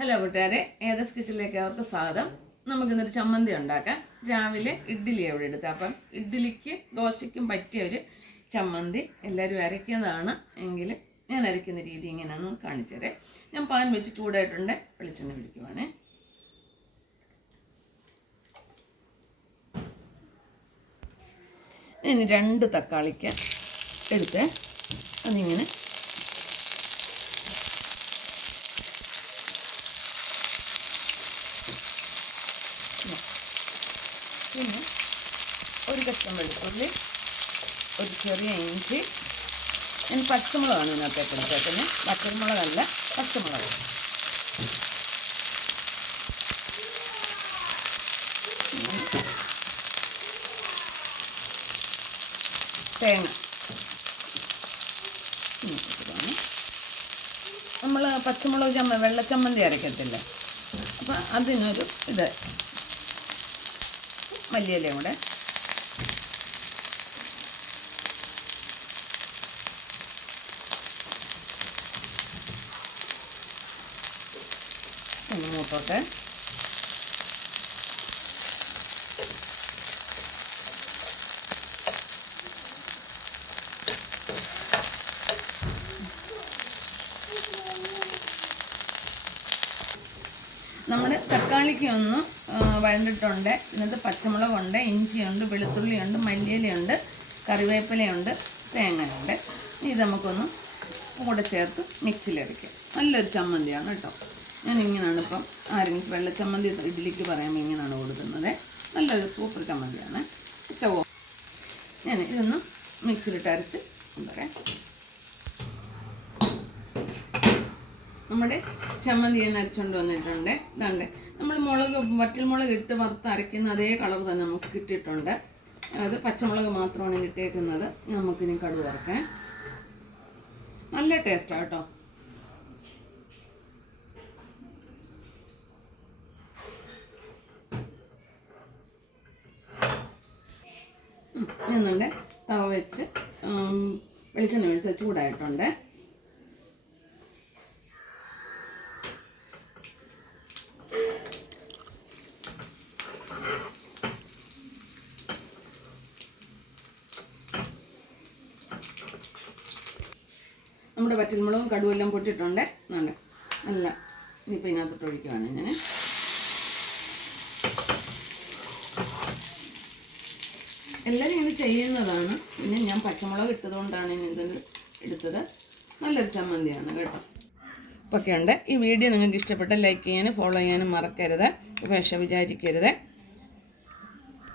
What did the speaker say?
Hello കൂട്ടുകാരെ, ഏതസ് കിച്ചണിലേക്ക് അവർക്ക് സ്വാഗതം. നമുക്കിന്നൊരു ചമ്മന്തി ഉണ്ടാക്കാം. രാവിലെ ഇഡ്ഡലി അവിടെ എടുത്തത്, അപ്പം ഇഡ്ഡലിക്ക് ദോശയ്ക്കും പറ്റിയ ഒരു ചമ്മന്തി. എല്ലാവരും അരയ്ക്കുന്നതാണ് എങ്കിൽ ഞാൻ അരയ്ക്കുന്ന രീതി ഇങ്ങനെയാണെന്ന് കാണിച്ചു തരാം. ഞാൻ പാൻ വെച്ച് ചൂടായിട്ടുണ്ട്, വെളിച്ചെണ്ണ പിടിക്കുവാണേ. ഇനി 2 തക്കാളിക്ക് എടുത്ത് അതിങ്ങനെ പിന്നെ ഒരു കഷ്ണം വെളുത്തുള്ളി, ഒരു ചെറിയ ഇഞ്ചി, ഞാൻ പച്ചമുളകാണ് ഇതിനകത്തേക്ക് എടുത്തേക്കുന്നത്. പച്ചമുളകല്ല, പച്ചമുളക്. തേങ്ങ നമ്മൾ പച്ചമുളക് വെള്ളച്ചമ്മന്തി അരയ്ക്കത്തില്ല, അപ്പം അതിനൊരു ഇത് മല്ലിയിലയും കൂടെ ഒന്ന് മൂത്തോട്ടെ. നമ്മുടെ തക്കാളിക്ക് ഒന്ന് വഴണ്ടിട്ടുണ്ട്. ഇതിനകത്ത് പച്ചമുളകുണ്ട്, ഇഞ്ചിയുണ്ട്, വെളുത്തുള്ളിയുണ്ട്, മല്ലിയിലയുണ്ട്, കറിവേപ്പിലയുണ്ട്, തേങ്ങയുണ്ട്. ഇത് നമുക്കൊന്ന് കൂടെ ചേർത്ത് മിക്സിയിലടിക്കാം. നല്ലൊരു ചമ്മന്തിയാണ് കേട്ടോ. ഞാൻ ഇങ്ങനെയാണ് ഇപ്പം ആരെങ്കിലും വെള്ളച്ചമ്മന്തി ഇഡ്ഡലിക്ക് പറയുമ്പോൾ ഇങ്ങനെയാണ് കൊടുക്കുന്നത്. നല്ലൊരു സൂപ്പർ ചമ്മന്തിയാണ്. സ്റ്റവ് ഞാൻ ഇതൊന്ന് മിക്സിയിലിട്ട് അരച്ച് കൊണ്ടുവരാം. നമ്മുടെ ചമ്മന്തി ഞാൻ അരച്ചുകൊണ്ട് വന്നിട്ടുണ്ട്. ഇതാണ്ട് നമ്മൾ വറ്റൽമുളക് ഇട്ട് വറുത്ത് അരയ്ക്കുന്ന അതേ കളർ തന്നെ നമുക്ക് കിട്ടിയിട്ടുണ്ട്. അത് പച്ചമുളക് മാത്രമാണ് ഇട്ടേക്കുന്നത്. നമുക്കിനി കടുക് വറുക്കാം. നല്ല ടേസ്റ്റാണ് കേട്ടോ. എന്നുണ്ട് തവ വെച്ച് വെളിച്ചെണ്ണ ഒഴിച്ച് ചൂടായിട്ടുണ്ട്. നമ്മുടെ വറ്റൽമുളകും കടുവെല്ലാം പൊട്ടിട്ടുണ്ട്. നല്ല ഇനിയിപ്പോൾ ഇതിനകത്തോട്ട് ഒഴിക്കുകയാണ് ഞാൻ. എല്ലാവരും ഇങ്ങനെ ചെയ്യുന്നതാണ്. പിന്നെ ഞാൻ പച്ചമുളക് ഇട്ടതുകൊണ്ടാണ് ഇത് എടുത്തത്. നല്ലൊരു ചമ്മന്തിയാണ് കേട്ടോ. ഇപ്പൊക്കെയുണ്ട്. ഈ വീഡിയോ നിങ്ങൾക്ക് ഇഷ്ടപ്പെട്ട ലൈക്ക് ചെയ്യാനും ഫോളോ ചെയ്യാനും മറക്കരുത്. വിഷ വിചാരിക്കരുത്.